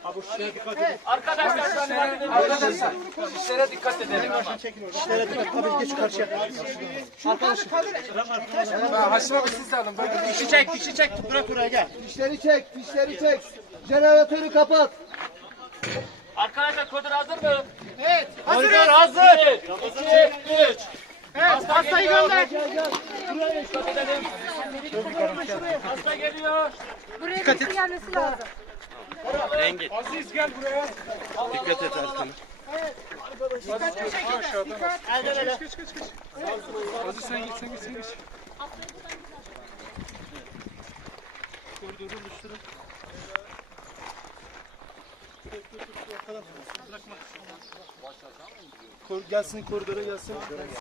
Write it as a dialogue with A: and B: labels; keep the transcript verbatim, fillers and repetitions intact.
A: Arkadaşlar, arkadaşlar, işlere dikkat edelim.
B: İşlere dikkat tabii geç karşıya.
A: Haşim abi siz de alın.
B: Fişi çek, fişi çek. Bırak oraya gel.
C: Fişleri çek, fişleri çek. Jeneratörü kapat.
A: Arkadaşlar kodur hazır mı?
B: Evet. Hazır.
A: Hazır. iki, üç.
B: Evet. Hastayı gönder.
A: Dikkat edelim. Hasta geliyor.
D: Buraya birisi gelmesi lazım.
A: Aziz gel buraya.
E: Dikkat et arkana.
B: Dikkatli şekilde. Dikkat. Aynen öyle.
E: Aziz sen git sen git sen git.
B: Gelsin koridora gelsin.